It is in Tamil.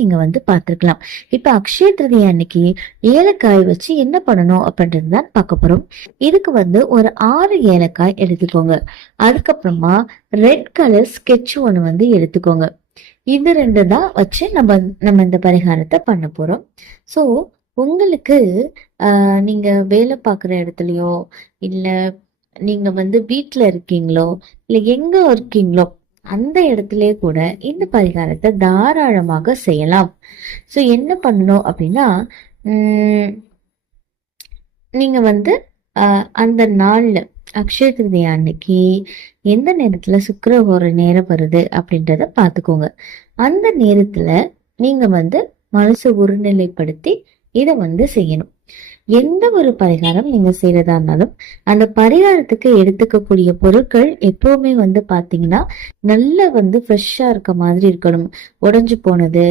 நீங்க வந்து பார்த்திருக்கலாம். இப்ப அக்ஷய திருதியை அன்னைக்கு ஏலக்காய் வச்சு என்ன பண்ணணும் அப்படின்றது தான் பார்க்க போறோம். இதுக்கு வந்து ஒரு 6 ஏலக்காய் எடுத்துக்கோங்க. அதுக்கப்புறமா ரெட் கலர் ஸ்கெட்ச் ஒன்று வந்து எடுத்துக்கோங்க. இது 2 தான் வச்சு நம்ம நம்ம இந்த பரிகாரத்தை பண்ண போறோம். ஸோ உங்களுக்கு நீங்க வேலை பார்க்குற இடத்துலயோ, இல்ல நீங்க வந்து வீட்ல இருக்கீங்களோ, இல்ல எங்க இருக்கீங்களோ அந்த இடத்திலே கூட இந்த பரிகாரத்தை தாராளமாக செய்யலாம். ஸோ என்ன பண்ணணும் அப்படின்னா, உம் நீங்க வந்து அந்த நாள்ல அக்ஷய திருதியை அன்னைக்கு எந்த நேரத்துல சுக்கிரஹோர நேரம் வருது அப்படின்றத பாத்துக்கோங்க. அந்த நேரத்துல நீங்க வந்து மனசு ஒருநிலைப்படுத்தி இதை வந்து செய்யணும். எந்த ஒரு பரிகாரம் நீங்க செய்யறதா இருந்தாலும் அந்த பரிகாரத்துக்கு எடுத்துக்கக்கூடிய பொருட்கள் எப்பவுமே வந்து பாத்தீங்கன்னா நல்ல வந்து ஃப்ரெஷ்ஷா இருக்க மாதிரி இருக்கணும். உடைஞ்சு போனது,